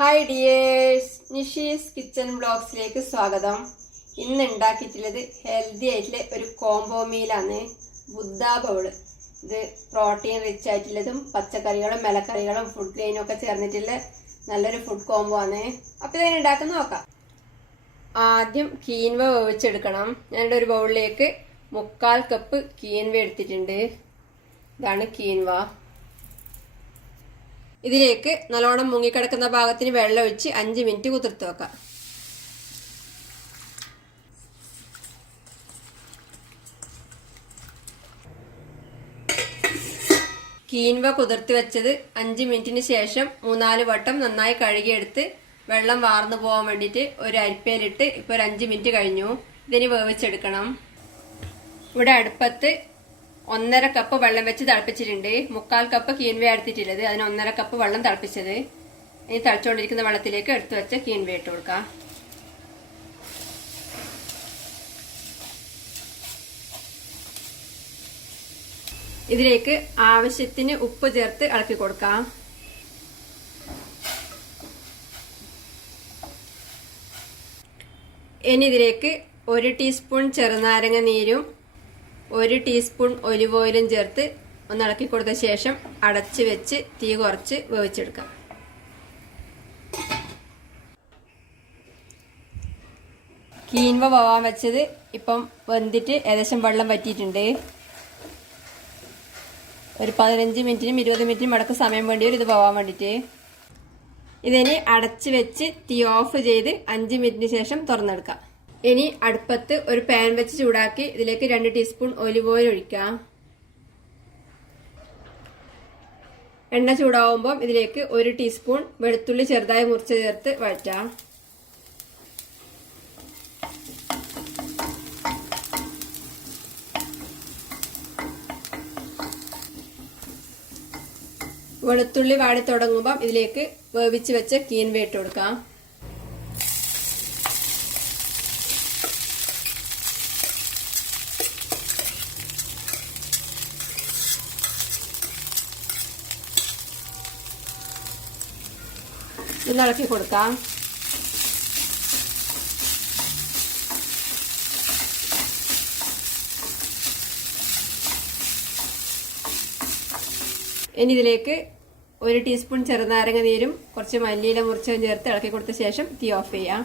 Hi dears, Nishi's kitchen ബ്ലോഗ്സിലേക്ക് സ്വാഗതം. ഇന്ന് ഉണ്ടാക്കിയിട്ടുള്ളത് ഹെൽത്തി ആയിട്ടുള്ള ഒരു കോംബോ മീലാണ്. ബുദ്ധ ബൗള്. ഇത് പ്രോട്ടീൻ റിച്ച് ആയിട്ടുള്ളതും പച്ചക്കറികളും മലക്കറികളും ഫുഡ് ഗ്രെയിനും ഒക്കെ ചേർന്നിട്ടുള്ള നല്ലൊരു ഫുഡ് കോംബോ ആണ്. അപ്പൊ ഇതെങ്ങനെ ഉണ്ടാക്കുന്ന നോക്കാം. ആദ്യം കീൻവ വേവിച്ചെടുക്കണം. ഞാനിവിടെ ഒരു ബൗളിലേക്ക് 3/4 കപ്പ് കീൻവ എടുത്തിട്ടുണ്ട്. ഇതാണ് കീൻവ. ഇതിലേക്ക് നല്ലോണം മുങ്ങിക്കിടക്കുന്ന ഭാഗത്തിന് വെള്ളം ഒഴിച്ച് 5 മിനിറ്റ് കുതിർത്ത് വെക്കാം. കീൻവ കുതിർത്ത് വെച്ചത് 5 മിനിറ്റിന് ശേഷം 3-4 വട്ടം നന്നായി കഴുകിയെടുത്ത് വെള്ളം വാർന്നു പോകാൻ വേണ്ടിയിട്ട് ഒരു അരിപ്പയിലിട്ട് ഇപ്പോൾ ഒരു 5 മിനിറ്റ് കഴിഞ്ഞു. ഇതിന് വേവിച്ചെടുക്കണം. ഇവിടെ അടുപ്പത്ത് 1.5 കപ്പ് വെള്ളം വെച്ച് തിളപ്പിച്ചിട്ടുണ്ട്. 3/4 കപ്പ് കീൻവ എടുത്തിട്ടുള്ളത്. അതിന് 1.5 കപ്പ് വെള്ളം തിളപ്പിച്ചത്. ഇനി തിളച്ചുകൊണ്ടിരിക്കുന്ന വെള്ളത്തിലേക്ക് എടുത്തു വെച്ച കീൻവ ഇട്ട് കൊടുക്കാം. ഇതിലേക്ക് ആവശ്യത്തിന് ഉപ്പ് ചേർത്ത് ഇളക്കി കൊടുക്കാം. ഇനി ഇതിലേക്ക് 1 ടീസ്പൂൺ ചെറുനാരങ്ങ നീരും 1 ടീസ്പൂൺ ഒലിവ് ഓയിലും ചേർത്ത് ഒന്ന് ഇളക്കി കൊടുത്ത ശേഷം അടച്ച് വെച്ച് തീ കുറച്ച് വേവിച്ചെടുക്കാം. കീൻവ വേവാൻ വെച്ചത് ഇപ്പം വെന്തിട്ട് ഏകദേശം വെള്ളം വറ്റിയിട്ടുണ്ട്. ഒരു 15 മിനിറ്റിനും 20 മിനിറ്റിനും ഇടക്ക് സമയം വേണ്ടി വരും ഇത് വേവാൻ വേണ്ടിയിട്ട്. ഇതിന് അടച്ച് വെച്ച് തീ ഓഫ് ചെയ്ത് 5 മിനിറ്റിന് ശേഷം തുറന്നെടുക്കാം. ഇനി അടുപ്പത്ത് ഒരു പാൻ വെച്ച് ചൂടാക്കി ഇതിലേക്ക് 2 ടീസ്പൂൺ ഒലിവ് ഓയിൽ ഒഴിക്കാം. എണ്ണ ചൂടാവുമ്പോൾ ഇതിലേക്ക് 1 ടീസ്പൂൺ വെളുത്തുള്ളി ചെറുതായി മുറിച്ച് ചേർത്ത് വഴറ്റാം. വെളുത്തുള്ളി വാടി തുടങ്ങുമ്പോൾ ഇതിലേക്ക് വേവിച്ച് വെച്ച കീൻവ ഇട്ട് കൊടുക്കാം. ഇത് ഇളക്കി കൊടുക്കാം. ഇനി ഇതിലേക്ക് 1 ടീസ്പൂൺ ചെറുനാരങ്ങ നീരും കുറച്ച് മല്ലിയില മുറിച്ചതും ചേർത്ത് ഇളക്കി കൊടുത്ത ശേഷം തീ ഓഫ് ചെയ്യാം.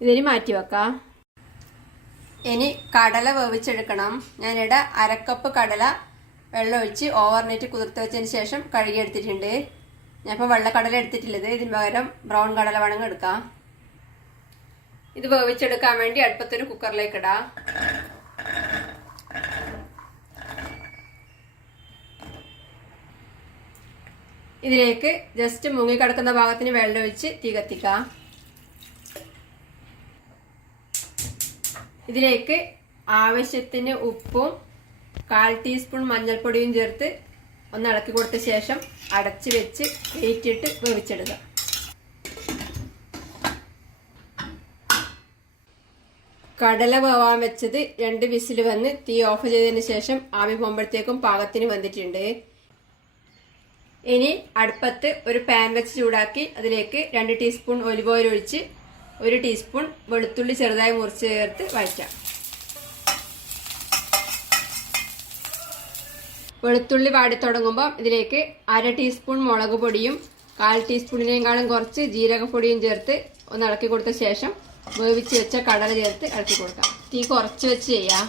ഇതിന് മാറ്റി വെക്കാം. ഇനി കടല വേവിച്ചെടുക്കണം. ഞാനിവിടെ 1/2 കപ്പ് കടല വെള്ളം ഒഴിച്ച് ഓവർനൈറ്റ് കുതിർത്ത് വെച്ചതിന് ശേഷം കഴുകിയെടുത്തിട്ടുണ്ട്. ഞാനിപ്പോൾ വെള്ളക്കടല എടുത്തിട്ടുള്ളത്. ഇതിന് പകരം ബ്രൗൺ കടല വേണമെങ്കിൽ എടുക്കാം. ഇത് വേവിച്ചെടുക്കാൻ വേണ്ടി അടുപ്പത്തൊരു കുക്കറിലേക്ക് ഇടാം. ഇതിലേക്ക് ജസ്റ്റ് മുങ്ങിക്കിടക്കുന്ന ഭാഗത്തിന് വെള്ളം ഒഴിച്ച് തീ കത്തിക്കാം. ഇതിലേക്ക് ആവശ്യത്തിന് ഉപ്പും 1/4 ടീസ്പൂൺ മഞ്ഞൾപ്പൊടിയും ചേർത്ത് ഒന്ന് ഇളക്കി കൊടുത്ത ശേഷം അടച്ച് വെച്ച് വെയിറ്റിട്ട് വേവിച്ചെടുക്കുക. കടല വേവാൻ വെച്ചത് 2 വിസിൽ വന്ന് തീ ഓഫ് ചെയ്തതിന് ശേഷം ആവി പോകുമ്പോഴത്തേക്കും പാകത്തിന് വന്നിട്ടുണ്ട്. ഇനി അടുപ്പത്ത് ഒരു പാൻ വെച്ച് ചൂടാക്കി അതിലേക്ക് 2 ടീസ്പൂൺ ഒലിവ് ഓയിൽ ഒഴിച്ച് 1 ടീസ്പൂൺ വെളുത്തുള്ളി ചെറുതായി മുറിച്ച് ചേർത്ത് വഴറ്റാം. വെളുത്തുള്ളി വാടി തുടങ്ങുമ്പോൾ ഇതിലേക്ക് 1/2 ടീസ്പൂൺ മുളക് പൊടിയും 1/4 ടീസ്പൂണിനേക്കാളും കുറച്ച് ജീരകപ്പൊടിയും ചേർത്ത് ഒന്ന് ഇളക്കി കൊടുത്ത ശേഷം വേവിച്ച് വെച്ച കടല ചേർത്ത് ഇളക്കി കൊടുക്കാം. തീ കുറച്ച് വെച്ച് ചെയ്യാം.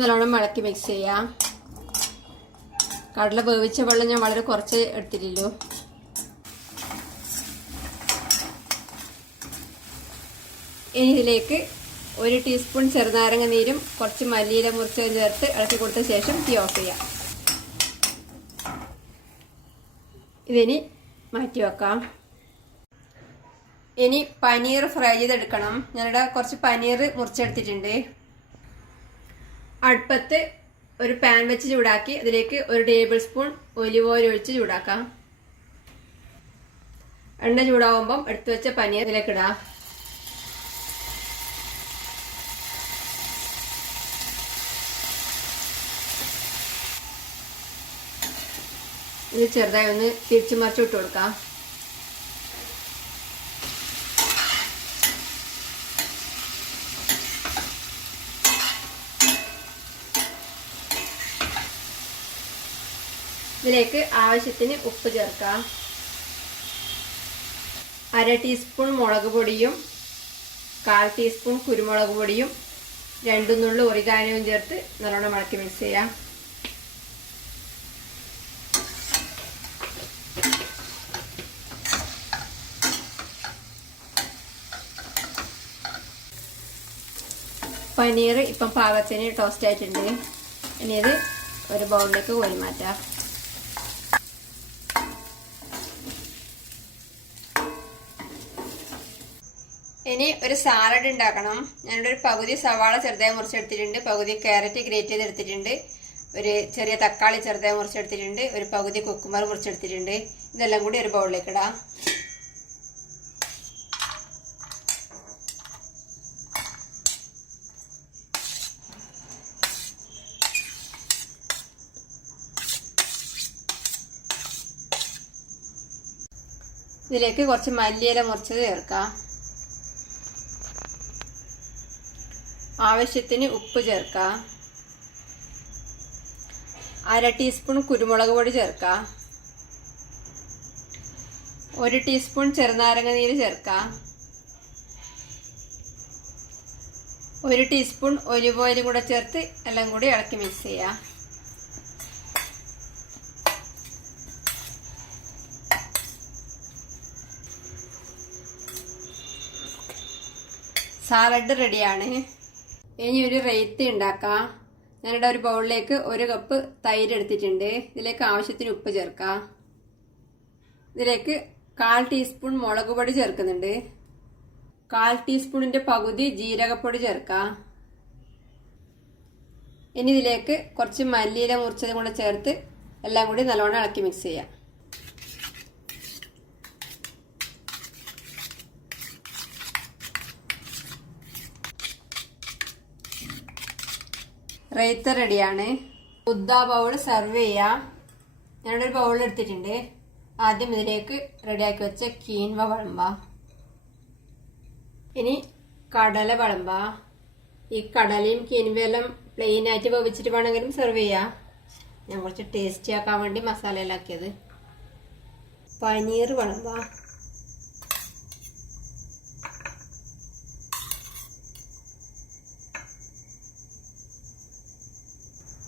നല്ലോണം ഇളക്കി മിക്സ് ചെയ്യാം. കടല വേവിച്ച വെള്ളം ഞാൻ വളരെ കുറച്ച് എടുത്തിട്ടുള്ളൂ. ഇനി ഇതിലേക്ക് 1 ടീസ്പൂൺ ചെറുനാരങ്ങ നീരും കുറച്ച് മല്ലിയില മുറിച്ചതും ചേർത്ത് ഇളക്കി കൊടുത്ത ശേഷം തീ ഓഫ് ചെയ്യാം. ഇതിനി മാറ്റി വെക്കാം. ഇനി പനീർ ഫ്രൈ ചെയ്തെടുക്കണം. ഞാനിവിടെ കുറച്ച് പനീർ മുറിച്ചെടുത്തിട്ടുണ്ട്. അടുപ്പത്ത് ഒരു പാൻ വെച്ച് ചൂടാക്കി അതിലേക്ക് 1 ടേബിൾ സ്പൂൺ ഒലിവ് ഓയിൽ ഒഴിച്ച് ചൂടാക്കാം. എണ്ണ ചൂടാവുമ്പം എടുത്തു വെച്ച പനീർ ഇതിലേക്ക് ഇടാം. ഇത് ചെറുതായി ഒന്ന് തിരിച്ചു മറിച്ച് ഇട്ട് കൊടുക്കാം. ഇതിലേക്ക് ആവശ്യത്തിന് ഉപ്പ് ചേർക്കാം. 1/2 ടീസ്പൂൺ മുളക് പൊടിയും 1/4 ടീസ്പൂൺ കുരുമുളക് പൊടിയും 2 നുള്ളു ഒറിഗാനോയും ചേർത്ത് നല്ലോണം ഇളക്കി മിക്സ് ചെയ്യാം. പനീർ ഇപ്പം പാകത്തിന് ടോസ്റ്റ് ആയിട്ടുണ്ട്. ഇനി ഇത് ഒരു ബൗളിലേക്ക് കോരി മാറ്റാം. ഇനി ഒരു സാലഡ് ഉണ്ടാക്കണം. ഞാനിവിടെ ഒരു പകുതി സവാള ചെറുതായി മുറിച്ചെടുത്തിട്ടുണ്ട്, പകുതി ക്യാരറ്റ് ഗ്രേറ്റ് ചെയ്തെടുത്തിട്ടുണ്ട്, ഒരു ചെറിയ തക്കാളി ചെറുതായി മുറിച്ചെടുത്തിട്ടുണ്ട്, ഒരു പകുതി കുക്കുമ്പർ മുറിച്ചെടുത്തിട്ടുണ്ട്. ഇതെല്ലാം കൂടി ഒരു ബൗളിലേക്ക് ഇടാം. ഇതിലേക്ക് കുറച്ച് മല്ലിയില മുറിച്ചത് ചേർക്കാം. ആവശ്യത്തിന് ഉപ്പ് ചേർക്കാം. 1/2 ടീസ്പൂൺ കുരുമുളക് പൊടി ചേർക്കാം. 1 ടീസ്പൂൺ ചെറുനാരങ്ങ നീര് ചേർക്കാം. 1 ടീസ്പൂൺ ഒലിവ് ഓയിലും കൂടെ ചേർത്ത് എല്ലാം കൂടി ഇളക്കി മിക്സ് ചെയ്യാം. സാലഡ് റെഡിയാണ്. ഇനി ഒരു റൈത്ത ഉണ്ടാക്കാം. ഞാനിവിടെ ഒരു ബൗളിലേക്ക് 1 കപ്പ് തൈര് എടുത്തിട്ടുണ്ട്. ഇതിലേക്ക് ആവശ്യത്തിന് ഉപ്പ് ചേർക്കാം. ഇതിലേക്ക് 1/4 ടീസ്പൂൺ മുളക് പൊടി ചേർക്കുന്നുണ്ട്. 1/4 ടീസ്പൂണിന്റെ പകുതി ജീരകപ്പൊടി ചേർക്കാം. ഇനി ഇതിലേക്ക് കുറച്ച് മല്ലിയില മുറിച്ചതും കൂടെ ചേർത്ത് എല്ലാം കൂടി നല്ലോണം ഇളക്കി മിക്സ് ചെയ്യാം. റൈത്ത റെഡിയാണ്. ബുദ്ദ ബൗൾ സെർവ് ചെയ്യാം. ഞാനിവിടെ ഒരു ബൗൾ എടുത്തിട്ടുണ്ട്. ആദ്യം ഇതിലേക്ക് റെഡിയാക്കി വെച്ച കീൻവ വിളമ്പാം. ഇനി കടല വിളമ്പാം. ഈ കടലയും കീൻവയെല്ലാം പ്ലെയിൻ ആയിട്ട് വേവിച്ചിട്ട് വേണമെങ്കിലും സെർവ് ചെയ്യാം. ഞാൻ കുറച്ച് ടേസ്റ്റി ആക്കാൻ വേണ്ടി മസാലയെല്ലാം ആക്കിയത്. പനീർ വിളമ്പാം.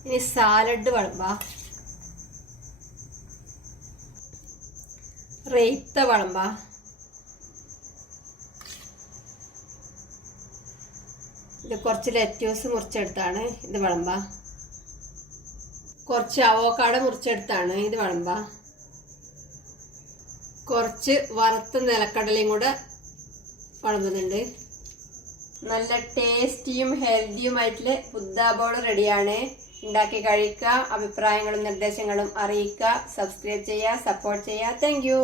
ഇനി സാലഡ് വിളമ്പാം. റൈത്ത വിളമ്പാം. ഇത് കുറച്ച് ലെറ്റ്യൂസ് മുറിച്ചെടുത്താണ് ഇത് വിളമ്പാം. കുറച്ച് അവോക്കാഡോ മുറിച്ചെടുത്താണ് ഇത് വിളമ്പാം. കുറച്ച് വറുത്ത നിലക്കടലയും കൂടെ വിളമ്പുന്നുണ്ട്. നല്ല ടേസ്റ്റിയും ഹെൽത്തിയുമായിട്ടുള്ള ബുദ്ദ ബൗൾ റെഡിയാണ്. ഉണ്ടാക്കി കഴിക്കുക. അഭിപ്രായങ്ങളും നിർദ്ദേശങ്ങളും അറിയിക്കുക. സബ്സ്ക്രൈബ് ചെയ്യുക, സപ്പോർട്ട് ചെയ്യുക. Thank you.